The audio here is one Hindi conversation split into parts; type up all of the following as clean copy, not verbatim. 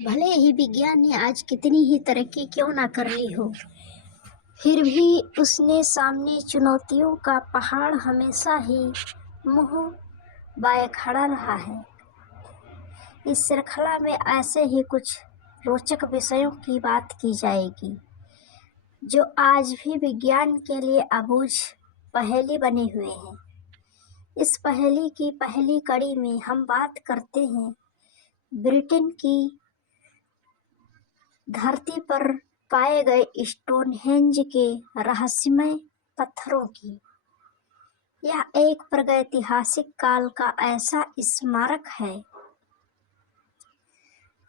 भले ही विज्ञान ने आज कितनी ही तरक्की क्यों ना कर ली हो, फिर भी उसने सामने चुनौतियों का पहाड़ हमेशा ही मुंह बाए खड़ा रहा है। इस श्रृंखला में ऐसे ही कुछ रोचक विषयों की बात की जाएगी जो आज भी विज्ञान के लिए अबूझ पहेली बने हुए हैं। इस पहेली की पहली कड़ी में हम बात करते हैं ब्रिटेन की धरती पर पाए गए स्टोनहेंज के रहस्यमय पत्थरों की। यह एक प्रागैतिहासिक काल का ऐसा स्मारक है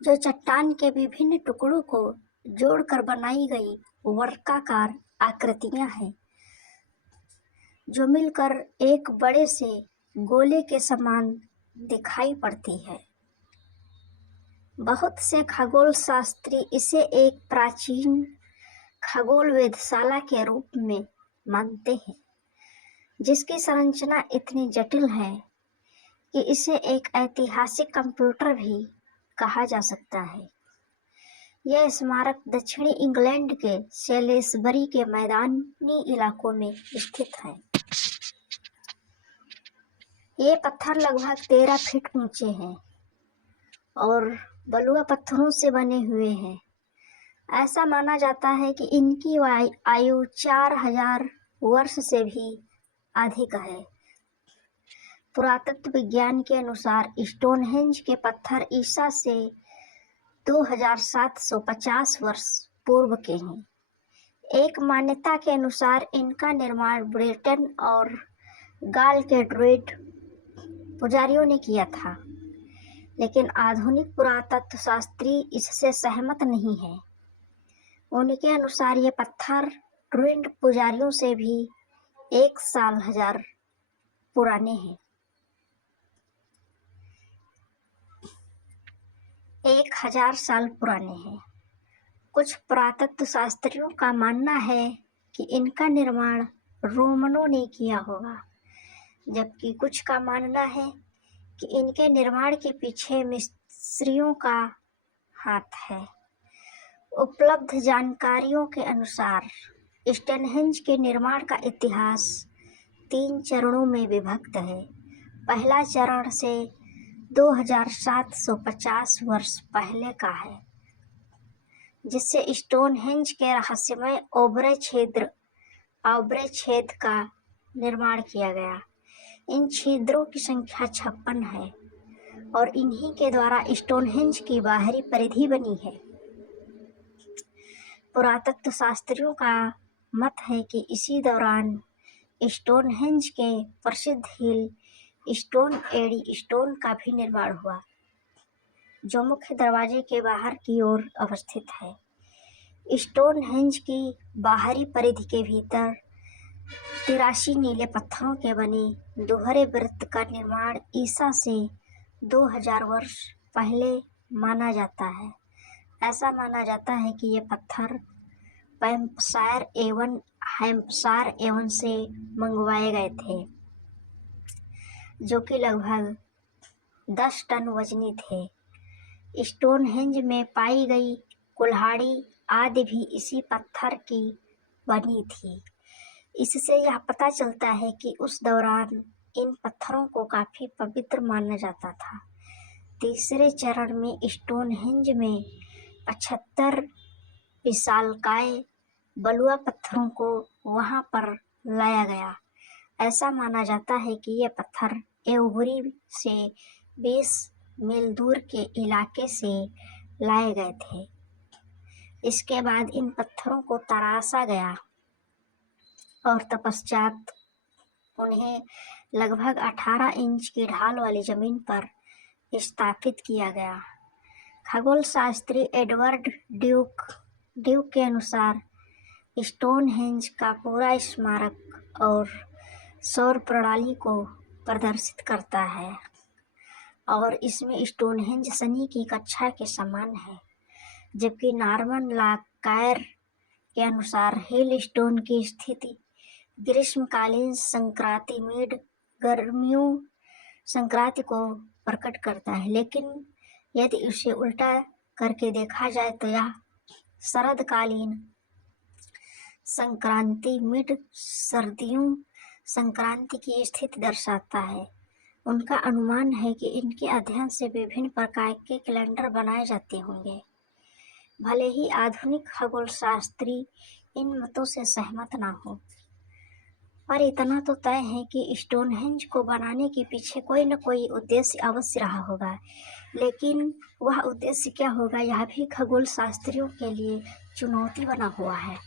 जो चट्टान के विभिन्न टुकड़ों को जोड़कर बनाई गई वर्गाकार आकृतियां हैं, जो मिलकर एक बड़े से गोले के समान दिखाई पड़ती है। बहुत से खगोल शास्त्री इसे एक प्राचीन खगोल वेधशाला के रूप में मानते हैं, जिसकी संरचना इतनी जटिल है कि इसे एक ऐतिहासिक कंप्यूटर भी कहा जा सकता है। यह स्मारक दक्षिणी इंग्लैंड के सेलेसबरी के मैदानी इलाकों में स्थित है। ये पत्थर लगभग 13 फीट ऊंचे हैं और बलुआ पत्थरों से बने हुए हैं। ऐसा माना जाता है कि इनकी आयु 4000 वर्ष से भी अधिक है। पुरातत्व विज्ञान के अनुसार स्टोनहेंज के पत्थर ईसा से 2750 वर्ष पूर्व के हैं। एक मान्यता के अनुसार इनका निर्माण ब्रिटेन और गाल के druid पुजारियों ने किया था, लेकिन आधुनिक पुरातत्व शास्त्री इससे सहमत नहीं है। उनके अनुसार ये पत्थर druid पुजारियों से भी 1000 पुराने हैं। 1000 साल पुराने हैं। कुछ पुरातत्व शास्त्रियों का मानना है कि इनका निर्माण रोमनों ने किया होगा, जबकि कुछ का मानना है कि इनके निर्माण के पीछे मिस्रियों का हाथ है। उपलब्ध जानकारियों के अनुसार स्टोनहेंज के निर्माण का इतिहास 3 चरणों में विभक्त है। पहला चरण से 2750 वर्ष पहले का है, जिससे स्टोनहेंज के रहस्यमय ओबरे छेद का निर्माण किया गया। इन छिद्रों की संख्या 56 है और इन्हीं के द्वारा स्टोनहेंज की बाहरी परिधि बनी है। पुरातत्व शास्त्रियों का मत है कि इसी दौरान स्टोनहेंज के प्रसिद्ध हिल स्टोन एडी स्टोन का भी निर्माण हुआ, जो मुख्य दरवाजे के बाहर की ओर अवस्थित है। स्टोनहेंज की बाहरी परिधि के भीतर 83 नीले पत्थरों के बने दोहरे वृत्त का निर्माण ईसा से 2000 वर्ष पहले माना जाता है। ऐसा माना जाता है कि ये पत्थर हैम्पशायर एवन से मंगवाए गए थे, जो कि लगभग 10 टन वजनी थे। स्टोनहेंज में पाई गई कुल्हाड़ी आदि भी इसी पत्थर की बनी थी। इससे यह पता चलता है कि उस दौरान इन पत्थरों को काफी पवित्र माना जाता था। तीसरे चरण में स्टोनहेंज में 75 विशालकाय बलुआ पत्थरों को वहां पर लाया गया। ऐसा माना जाता है कि ये पत्थर एवबुरी से 20 मील दूर के इलाके से लाए गए थे। इसके बाद इन पत्थरों को तराशा गया और तत्पश्चात उन्हें लगभग 18 इंच की ढाल वाली जमीन पर स्थापित किया गया। खगोल शास्त्री एडवर्ड ड्यूक के अनुसार स्टोनहेंज का पूरा स्मारक और सौर प्रणाली को प्रदर्शित करता है और इसमें स्टोनहेंज शनि की कक्षा के समान है, जबकि नॉर्मन लॉकायर के अनुसार हिल स्टोन की स्थिति ग्रीष्मकालीन संक्रांति मिड गर्मियों संक्रांति को प्रकट करता है। लेकिन यदि उसे उल्टा करके देखा जाए तो यह शरदकालीन संक्रांति मिड सर्दियों संक्रांति की स्थिति दर्शाता है। उनका अनुमान है कि इनके अध्ययन से विभिन्न प्रकार के कैलेंडर बनाए जाते होंगे। भले ही आधुनिक खगोलशास्त्री इन मतों से सहमत ना हो, पर इतना तो तय है कि स्टोनहेंज को बनाने के पीछे कोई न कोई उद्देश्य अवश्य रहा होगा। लेकिन वह उद्देश्य क्या होगा, यह भी खगोल शास्त्रियों के लिए चुनौती बना हुआ है।